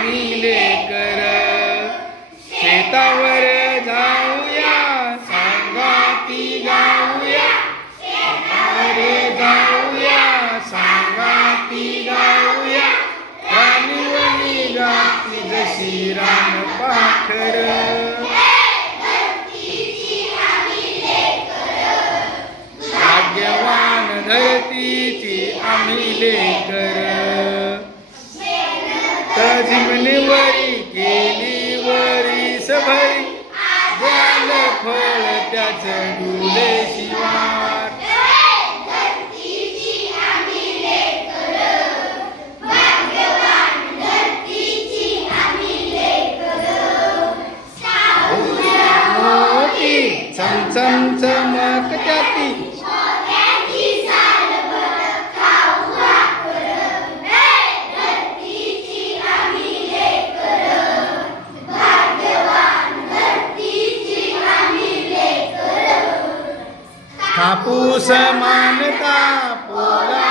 आम्ही लेकर शेतावर जाऊया सांगाती गाऊया शेतावर जाऊया सांगाती गाऊया रानवणी गाती जशी रान पाखर भाग्यवान धरतीची आम्ही लेकर जिमनीवरी केली वरी सभरी झालं फळ त्याच डुले शिवार मोठी चमचम चमक त्याती कापूस मानता पोला